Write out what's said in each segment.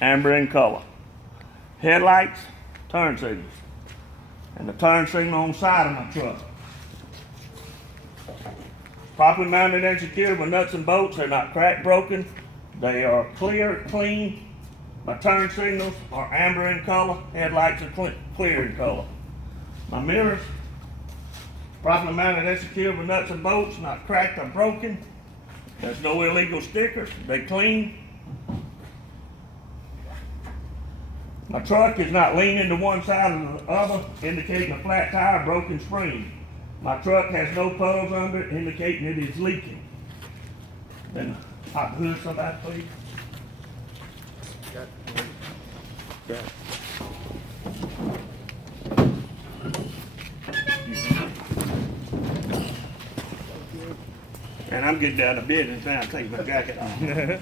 amber in color. Headlights, turn signals. And the turn signal on the side of my truck. Properly mounted and secured with nuts and bolts. They're not cracked, broken. They are clear, clean. My turn signals are amber in color. Headlights are clear in color. My mirrors, properly mounted and secured with nuts and bolts, not cracked or broken. There's no illegal stickers. They clean. My truck is not leaning to one side or the other, indicating a flat tire, broken spring. My truck has no puddles under it, indicating it is leaking. Then pop the hood, somebody, please. And I'm getting down to business now. Take my jacket off.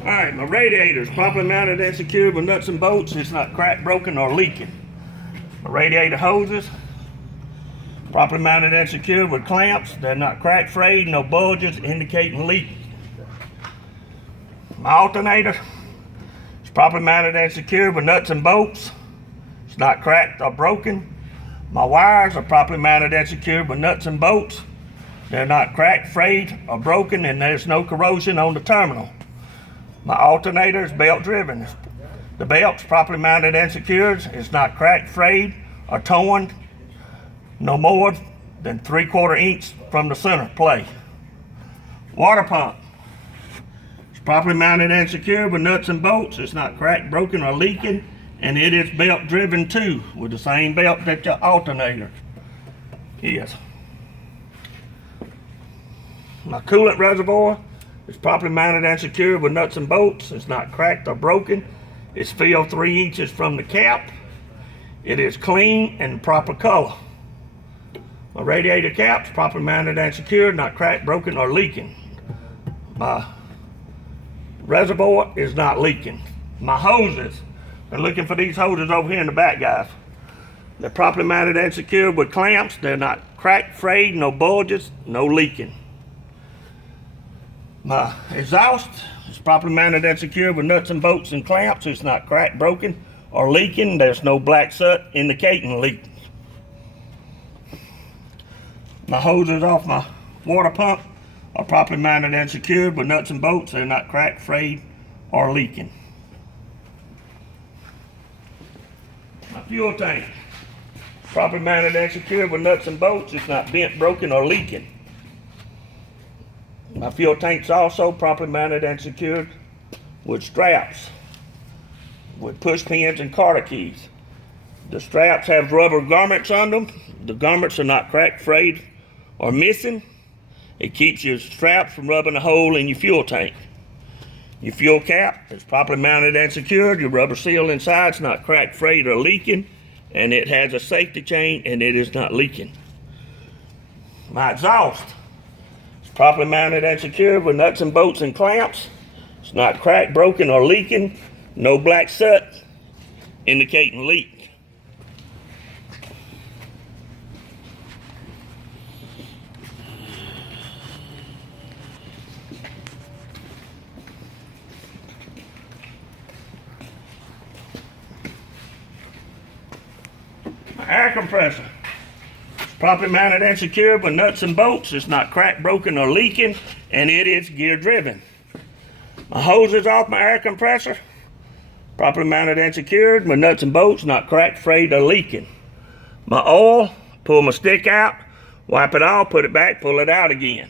All right, my radiator's properly mounted and secured with nuts and bolts. It's not cracked, broken, or leaking. My radiator hoses, properly mounted and secured with clamps. They're not cracked, frayed, no bulges indicating leak. My alternator is properly mounted and secured with nuts and bolts. It's not cracked or broken. My wires are properly mounted and secured with nuts and bolts. They're not cracked, frayed, or broken, and there's no corrosion on the terminal. My alternator is belt driven. The belt's properly mounted and secured. It's not cracked, frayed, or torn no more than 3/4 inch from the center plate. Water pump. It's properly mounted and secured with nuts and bolts. It's not cracked, broken, or leaking, and it is belt driven too, with the same belt that your alternator is. My coolant reservoir is properly mounted and secured with nuts and bolts. It's not cracked or broken. It's filled 3 inches from the cap. It is clean and proper color. My radiator cap's properly mounted and secured, not cracked, broken, or leaking. My reservoir is not leaking. My hoses, they're looking for these hoses over here in the back, guys. They're properly mounted and secured with clamps. They're not cracked, frayed, no bulges, no leaking. My exhaust is properly mounted and secured with nuts and bolts and clamps. It's not cracked, broken, or leaking. There's no black soot indicating leak. My hoses off my water pump are properly mounted and secured with nuts and bolts. They're not cracked, frayed, or leaking. My fuel tank, properly mounted and secured with nuts and bolts. It's not bent, broken, or leaking. My fuel tank's also properly mounted and secured with straps, with push pins and carter keys. The straps have rubber garments on them. The garments are not cracked, frayed, or missing. It keeps your straps from rubbing a hole in your fuel tank. Your fuel cap is properly mounted and secured. Your rubber seal inside is not cracked, frayed, or leaking, and it has a safety chain and it is not leaking. My exhaust, properly mounted and secured with nuts and bolts and clamps. It's not cracked, broken, or leaking. No black soot indicating leak. My air compressor, properly mounted and secured with nuts and bolts. It's not cracked, broken, or leaking, and it is gear driven. My hoses off my air compressor, properly mounted and secured with nuts and bolts, not cracked, frayed, or leaking. My oil, pull my stick out, wipe it off, put it back, pull it out again.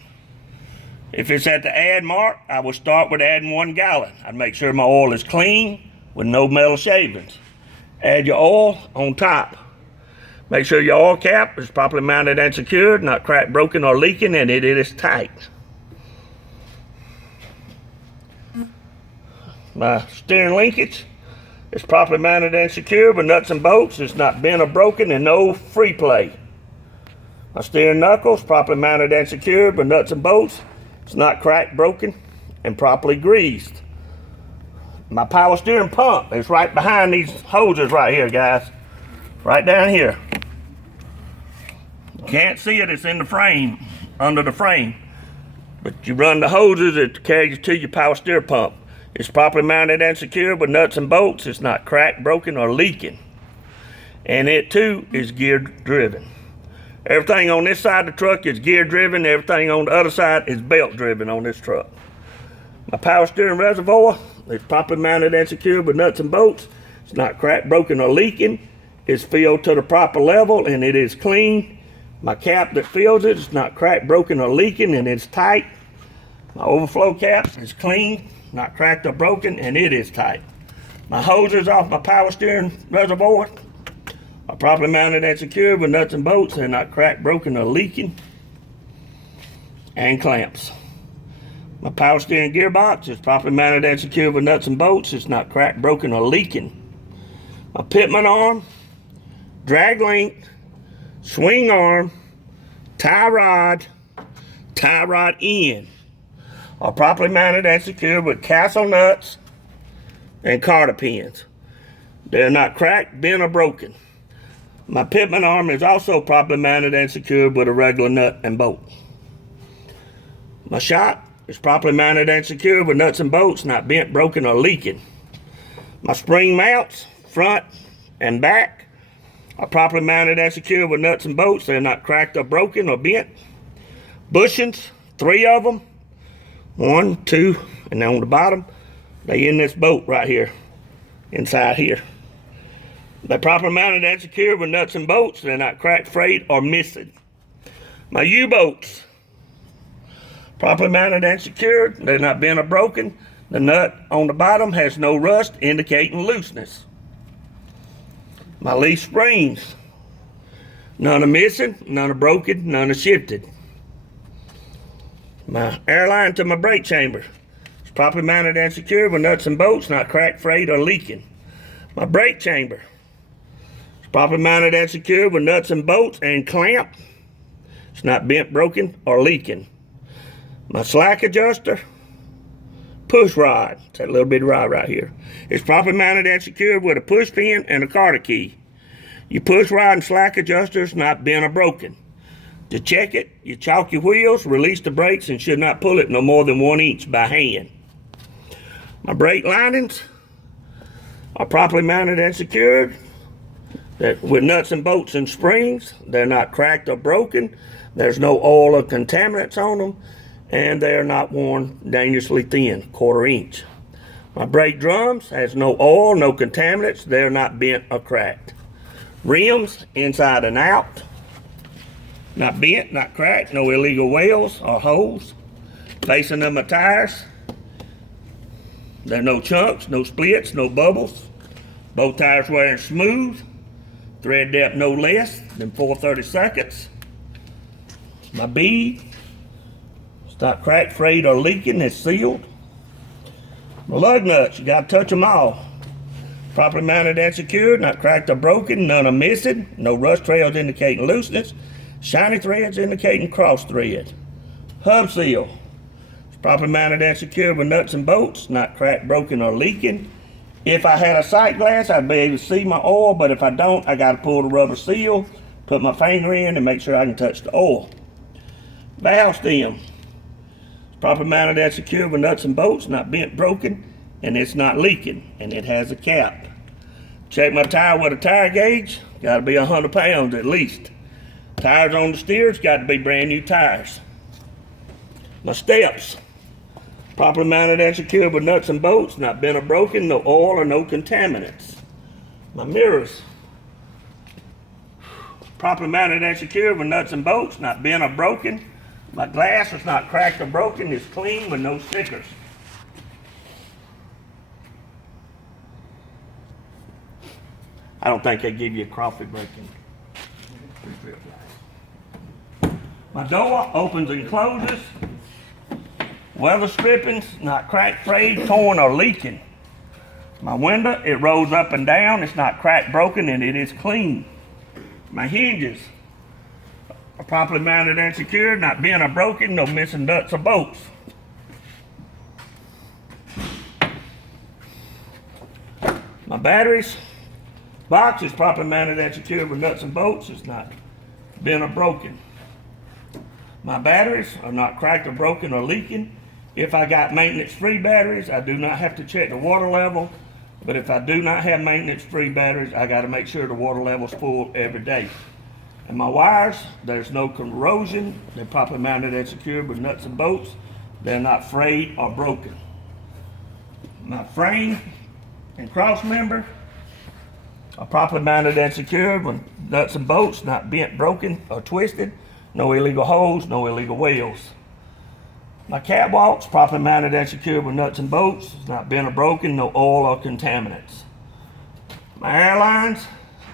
If it's at the add mark, I will start with adding 1 gallon. I'd make sure my oil is clean with no metal shavings. Add your oil on top. Make sure your oil cap is properly mounted and secured, not cracked, broken, or leaking, and it is tight. My steering linkage is properly mounted and secured with nuts and bolts. It's not bent or broken, and no free play. My steering knuckles properly mounted and secured with nuts and bolts. It's not cracked, broken, and properly greased. My power steering pump is right behind these hoses right here, guys. Right down here. Can't see it, it's in the frame, under the frame. But you run the hoses that carry you to your power steer pump. It's properly mounted and secured with nuts and bolts. It's not cracked, broken, or leaking. And it too is gear driven. Everything on this side of the truck is gear driven. Everything on the other side is belt driven on this truck. My power steering reservoir is properly mounted and secured with nuts and bolts. It's not cracked, broken, or leaking. It's filled to the proper level and it is clean. My cap that fills it is not cracked, broken, or leaking, and it's tight. My overflow cap is clean, not cracked or broken, and it is tight. My hoses off my power steering reservoir are properly mounted and secured with nuts and bolts. They're not cracked, broken, or leaking. And clamps. My power steering gearbox is properly mounted and secured with nuts and bolts. It's not cracked, broken, or leaking. My pitman arm, drag link, swing arm, tie rod end are properly mounted and secured with castle nuts and carter pins. They're not cracked, bent, or broken. My pitman arm is also properly mounted and secured with a regular nut and bolt. My shock is properly mounted and secured with nuts and bolts, not bent, broken, or leaking. My spring mounts, front and back, are properly mounted and secured with nuts and bolts. They're not cracked or broken or bent. Bushings, 3 of them. 1, 2, and on the bottom, they in this bolt right here, inside here. They're properly mounted and secured with nuts and bolts. They're not cracked, frayed, or missing. My U-bolts, properly mounted and secured. They're not bent or broken. The nut on the bottom has no rust, indicating looseness. My leaf springs, none are missing, none are broken, none are shifted. My airline to my brake chamber is properly mounted and secured with nuts and bolts, not cracked, frayed, or leaking. My brake chamber is properly mounted and secured with nuts and bolts and clamp. It's not bent, broken, or leaking. My slack adjuster, push rod, it's that little bitty rod right here. It's properly mounted and secured with a push pin and a carter key. Your push rod and slack adjuster is not bent or broken. To check it, you chalk your wheels, release the brakes, and should not pull it no more than 1 inch by hand. My brake linings are properly mounted and secured with nuts and bolts and springs. They're not cracked or broken. There's no oil or contaminants on them, and they are not worn dangerously thin, 1/4 inch. My brake drums has no oil, no contaminants. They're not bent or cracked. Rims, inside and out, not bent, not cracked, no illegal wells or holes. Facing of my tires, there are no chunks, no splits, no bubbles. Both tires wearing smooth. Thread depth no less than 4/32. My bead, it's not cracked, frayed, or leaking. It's sealed. My lug nuts, you gotta touch them all. Properly mounted and secured, not cracked or broken, none are missing. No rust trails indicating looseness. Shiny threads indicating cross thread. Hub seal, it's properly mounted and secured with nuts and bolts, not cracked, broken, or leaking. If I had a sight glass, I'd be able to see my oil, but if I don't, I gotta pull the rubber seal, put my finger in, and make sure I can touch the oil. Valve stem, it's properly mounted and secured with nuts and bolts, not bent, broken, and it's not leaking, and it has a cap. Check my tire with a tire gauge, gotta be 100 pounds at least. Tires on the steers got to be brand new tires. My steps, properly mounted and secured with nuts and bolts, not bent or broken, no oil or no contaminants. My mirrors, properly mounted and secured with nuts and bolts, not bent or broken. My glass is not cracked or broken, it's clean with no stickers. I don't think they give you a coffee break in my door opens and closes. Weather strippings, not cracked, frayed, torn, or leaking. My window, it rolls up and down. It's not cracked, broken, and it is clean. My hinges are properly mounted and secured, not bent or broken, no missing nuts or bolts. My batteries box is properly mounted and secured with nuts and bolts. It's not bent or broken. My batteries are not cracked or broken or leaking. If I got maintenance-free batteries, I do not have to check the water level. But if I do not have maintenance-free batteries, I got to make sure the water level's full every day. And my wires, there's no corrosion. They're properly mounted and secured with nuts and bolts. They're not frayed or broken. My frame and cross member are properly mounted and secured with nuts and bolts, not bent, broken, or twisted. No illegal holes, no illegal welds. My catwalk's properly mounted and secured with nuts and bolts. It's not bent or broken, no oil or contaminants. My airlines,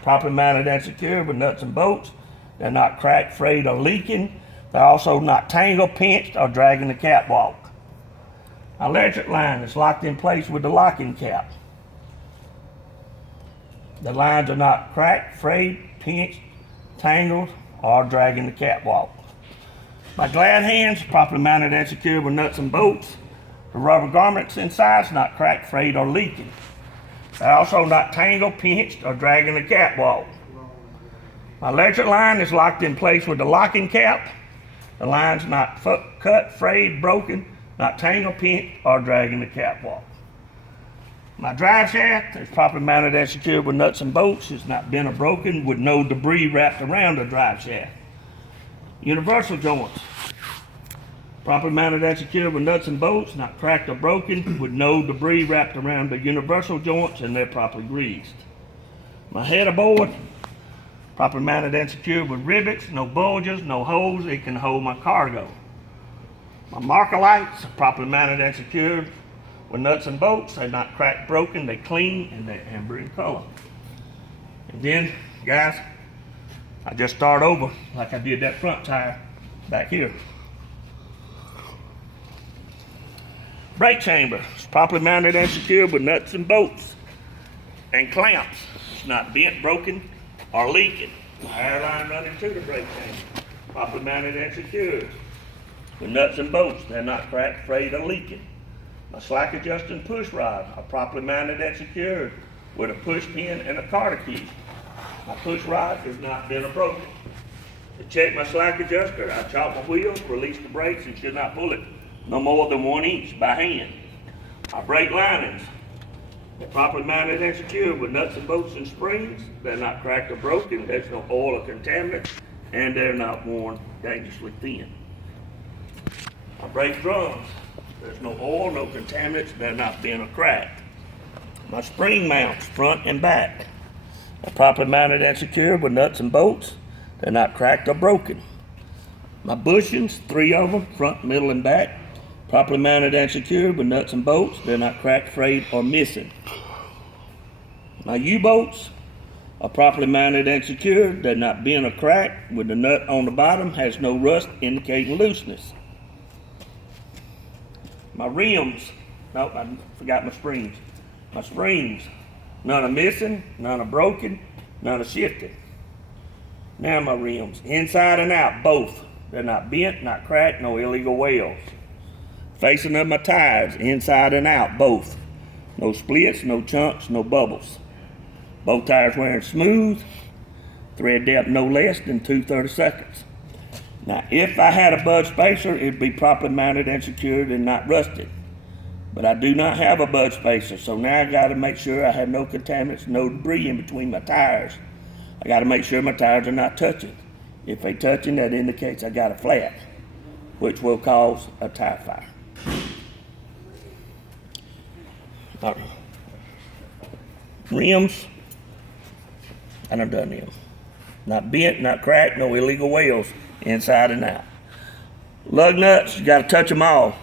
properly mounted and secured with nuts and bolts. They're not cracked, frayed, or leaking. They're also not tangled, pinched, or dragging the catwalk. My electric line is locked in place with the locking cap. The lines are not cracked, frayed, pinched, tangled, or dragging the catwalk. My glad hands, properly mounted and secured with nuts and bolts. The rubber garments inside not cracked, frayed, or leaking. They're also not tangled, pinched, or dragging the catwalk. My electric line is locked in place with the locking cap. The line's not cut, frayed, broken, not tangled, pinched, or dragging the catwalk. My drive shaft is properly mounted and secured with nuts and bolts. It's not bent or broken with no debris wrapped around the drive shaft. Universal joints, properly mounted and secured with nuts and bolts, not cracked or broken with no debris wrapped around the universal joints, and they're properly greased. My header board, properly mounted and secured with rivets, no bulges, no holes. It can hold my cargo. My marker lights are properly mounted and secured with nuts and bolts. They're not cracked, broken, they're clean, and they're amber in color. And then, guys, I just start over like I did that front tire back here. Brake chamber is properly mounted and secured with nuts and bolts and clamps. It's not bent, broken, or leaking. My air line running to the brake chamber, properly mounted and secured with nuts and bolts. They're not cracked, frayed, or leaking. My slack adjusting push rod are properly mounted and secured with a push pin and a carter key. My push rod is not bent or broken. To check my slack adjuster, I chop my wheel, release the brakes, and should not pull it no more than 1 inch by hand. My brake linings, they're properly mounted and secured with nuts and bolts and springs. They're not cracked or broken. There's no oil or contaminants, and they're not worn dangerously thin. My brake drums, there's no oil, no contaminants. They're not bent or cracked. My spring mounts, front and back, are properly mounted and secured with nuts and bolts. They're not cracked or broken. My bushings, 3 of them, front, middle, and back, properly mounted and secured with nuts and bolts. They're not cracked, frayed, or missing. My U-bolts are properly mounted and secured. They're not bent or cracked, with the nut on the bottom has no rust indicating looseness. My rims, nope, I forgot my springs. My springs, none are missing, none are broken, none are shifted. Now my rims, inside and out, both. They're not bent, not cracked, no illegal welds. Facing of my tires, inside and out, both. No splits, no chunks, no bubbles. Both tires wearing smooth, thread depth no less than 2/32. Now, if I had a bud spacer, it'd be properly mounted and secured and not rusted. But I do not have a bud spacer, so now I gotta make sure I have no contaminants, no debris in between my tires. I gotta make sure my tires are not touching. If they touching, that indicates I got a flat, which will cause a tire fire. Rims, I done them. Not bent, not cracked, no illegal welds, inside and out. Lug nuts, you gotta touch them all.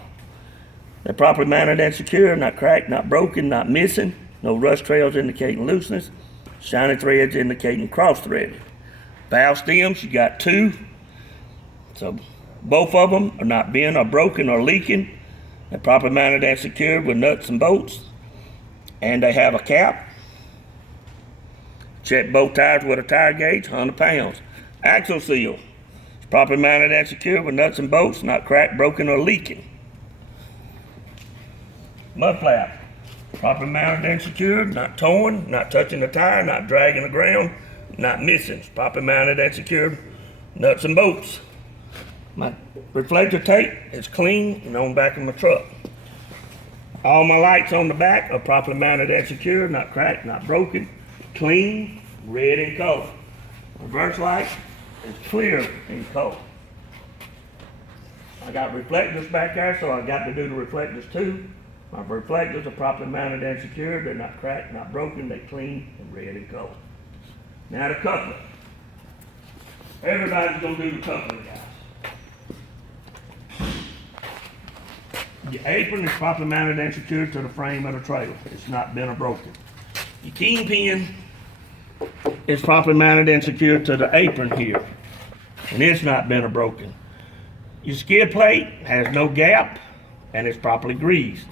They're properly mounted and secure, not cracked, not broken, not missing. No rust trails indicating looseness. Shiny threads indicating cross-threaded. Valve stems, you got 2. So both of them are not bent or broken or leaking. They're properly mounted and secured with nuts and bolts. And they have a cap. Check both tires with a tire gauge, 100 pounds. Axle seal, it's properly mounted and secured with nuts and bolts, not cracked, broken, or leaking. Mud flap, properly mounted and secured, not torn, not touching the tire, not dragging the ground, not missing. It's properly mounted and secured, nuts and bolts. My reflector tape is clean and on the back of my truck. All my lights on the back are properly mounted and secured, not cracked, not broken, clean, red in color. Reverse light is clear in color. I got reflectors back there, so I got to do the reflectors too. My reflectors are properly mounted and secured. They're not cracked, not broken. They're clean and red in color. Now the coupler. Everybody's gonna do the coupler, guys. Your apron is properly mounted and secured to the frame of the trailer. It's not bent or broken. Your kingpin is properly mounted and secured to the apron here, and it's not bent or broken. Your skid plate has no gap and it's properly greased.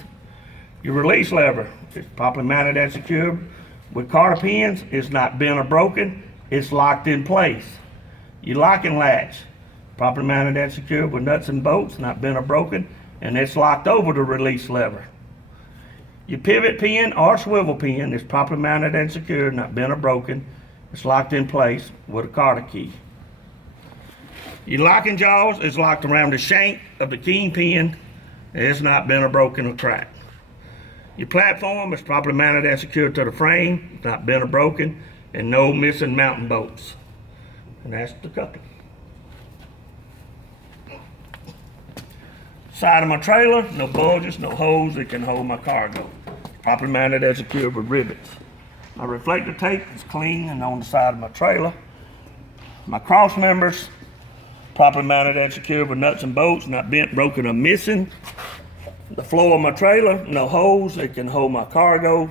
Your release lever is properly mounted and secured with cotter pins. It's not bent or broken. It's locked in place. Your locking latch, properly mounted and secured with nuts and bolts, not bent or broken, and it's locked over the release lever. Your pivot pin or swivel pin is properly mounted and secured, not bent or broken. It's locked in place with a cotter key. Your locking jaws is locked around the shank of the kingpin. It's not bent or broken or cracked. Your platform is properly mounted and secured to the frame. It's not bent or broken, and no missing mounting bolts. And that's the coupler. Side of my trailer, no bulges, no holes that can hold my cargo. Properly mounted and secured with rivets. My reflector tape is clean and on the side of my trailer. My cross members, properly mounted and secured with nuts and bolts, not bent, broken, or missing. The floor of my trailer, no holes that can hold my cargo.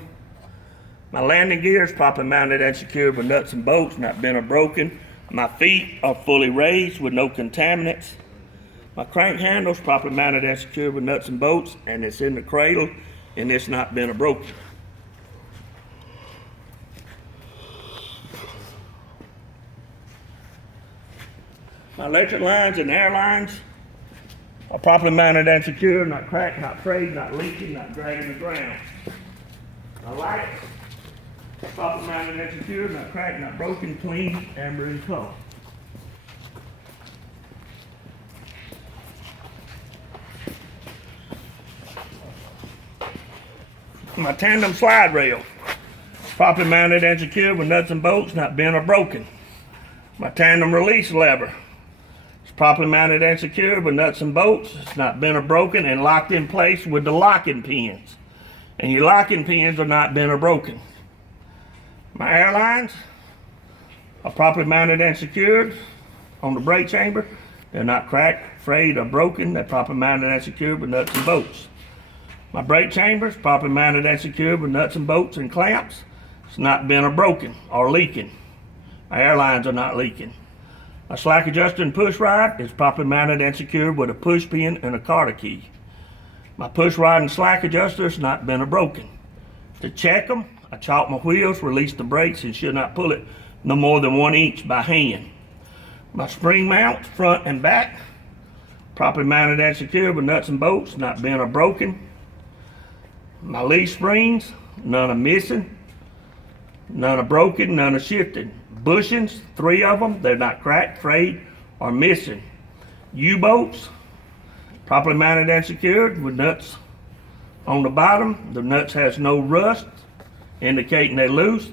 My landing gear is properly mounted and secured with nuts and bolts, not bent or broken. My feet are fully raised with no contaminants. My crank handle is properly mounted and secured with nuts and bolts, and it's in the cradle, and it's not bent or broken. My electric lines and air lines are properly mounted and secured, not cracked, not frayed, not leaking, not dragging the ground. My lights are properly mounted and secured, not cracked, not broken, clean, amber in color. My tandem slide rail, properly mounted and secured with nuts and bolts, not bent or broken. My tandem release lever, it's properly mounted and secured with nuts and bolts. It's not bent or broken and locked in place with the locking pins. And your locking pins are not bent or broken. My air lines are properly mounted and secured on the brake chamber. They're not cracked, frayed, or broken. They're properly mounted and secured with nuts and bolts. My brake chamber is properly mounted and secured with nuts and bolts and clamps. It's not bent or broken or leaking. My air lines are not leaking. My slack adjuster and push rod is properly mounted and secured with a push pin and a cotter key. My push rod and slack adjuster is not bent or broken. To check them, I chalk my wheels, release the brakes, and should not pull it no more than 1 inch by hand. My spring mounts, front and back, properly mounted and secured with nuts and bolts, not bent or broken. My leaf springs, none are missing, none are broken, none are shifted. Bushings, 3 of them, they're not cracked, frayed, or missing. U-bolts, properly mounted and secured with nuts on the bottom. The nuts has no rust, indicating they're loose,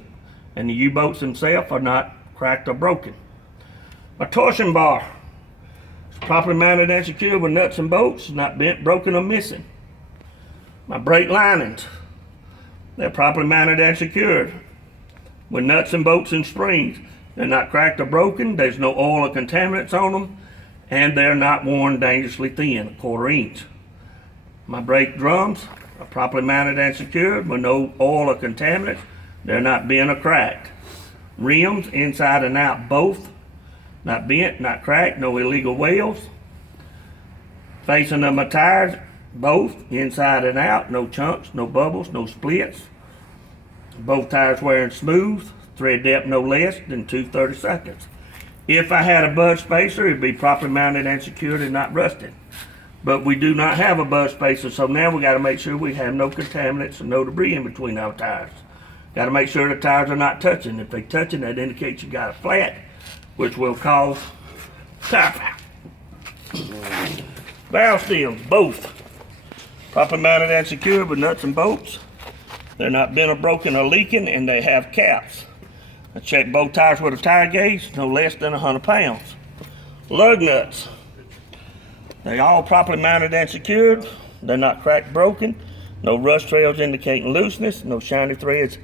and the U-bolts themselves are not cracked or broken. My torsion bar is properly mounted and secured with nuts and bolts, not bent, broken, or missing. My brake linings, they're properly mounted and secured with nuts and bolts and springs. They're not cracked or broken. There's no oil or contaminants on them, and they're not worn dangerously thin, 1/4 inch. My brake drums are properly mounted and secured with no oil or contaminants. They're not bent or cracked. Rims, inside and out, both, not bent, not cracked, no illegal wales. Facing of my tires, both, inside and out, no chunks, no bubbles, no splits. Both tires wearing smooth, thread depth no less than 2/32. If I had a bud spacer, it'd be properly mounted and secured and not rusted. But we do not have a bud spacer, so now we got to make sure we have no contaminants and no debris in between our tires. Got to make sure the tires are not touching. If they're touching, that indicates you got a flat, which will cause tire fire. Valve stems, both properly mounted and secured with nuts and bolts. They're not bent or broken or leaking, and they have caps. I checked both tires with a tire gauge, no less than 100 pounds. Lug nuts. They all properly mounted and secured. They're not cracked, broken. No rust trails indicating looseness. No shiny threads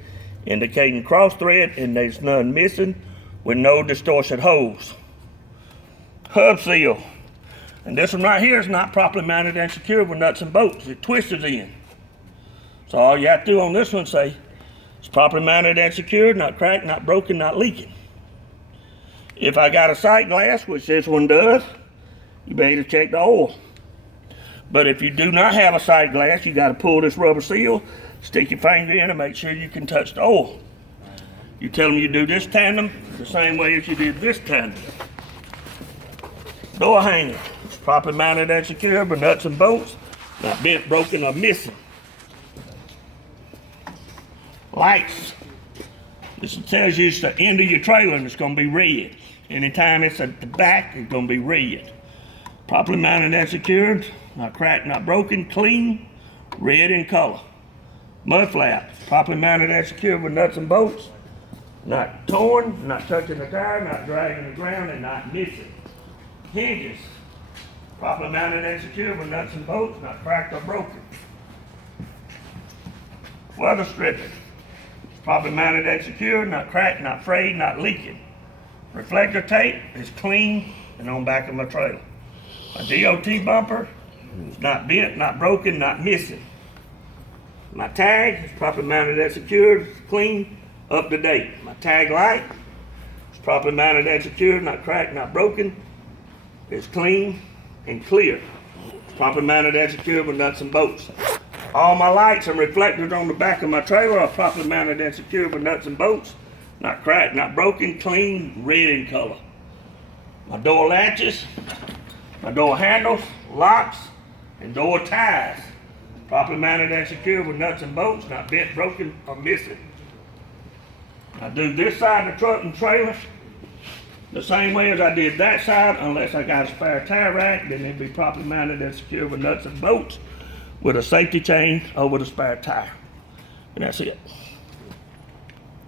indicating cross thread, and there's none missing with no distortion holes. Hub seal. And this one right here is not properly mounted and secured with nuts and bolts. It twists in. So all you have to do on this one say, it's properly mounted and secured, not cracked, not broken, not leaking. If I got a sight glass, which this one does, you better check the oil. But if you do not have a sight glass, you got to pull this rubber seal, stick your finger in and make sure you can touch the oil. You tell them you do this tandem the same way as you did this tandem. Door hanger. It's properly mounted and secured with nuts and bolts, not bent, broken, or missing. Lights. This tells you it's the end of your trailer and it's going to be red. Anytime it's at the back, it's going to be red. Properly mounted and secured, not cracked, not broken, clean, red in color. Mud flap. Properly mounted and secured with nuts and bolts, not torn, not touching the tire, not dragging the ground, and not missing. Hinges. Properly mounted and secured with nuts and bolts, not cracked or broken. Weather stripping. Properly mounted and secured, not cracked, not frayed, not leaking. Reflector tape is clean and on back of my trailer. My DOT bumper is not bent, not broken, not missing. My tag is properly mounted and secured, clean, up to date. My tag light is properly mounted and secured, not cracked, not broken. It's clean and clear. Properly mounted and secured with nuts and bolts. All my lights and reflectors on the back of my trailer are properly mounted and secured with nuts and bolts. Not cracked, not broken, clean, red in color. My door latches, my door handles, locks, and door ties. Properly mounted and secured with nuts and bolts, not bent, broken, or missing. I do this side of the truck and trailer the same way as I did that side, unless I got a spare tire rack, then it'd be properly mounted and secured with nuts and bolts with a safety chain over the spare tire. And that's it.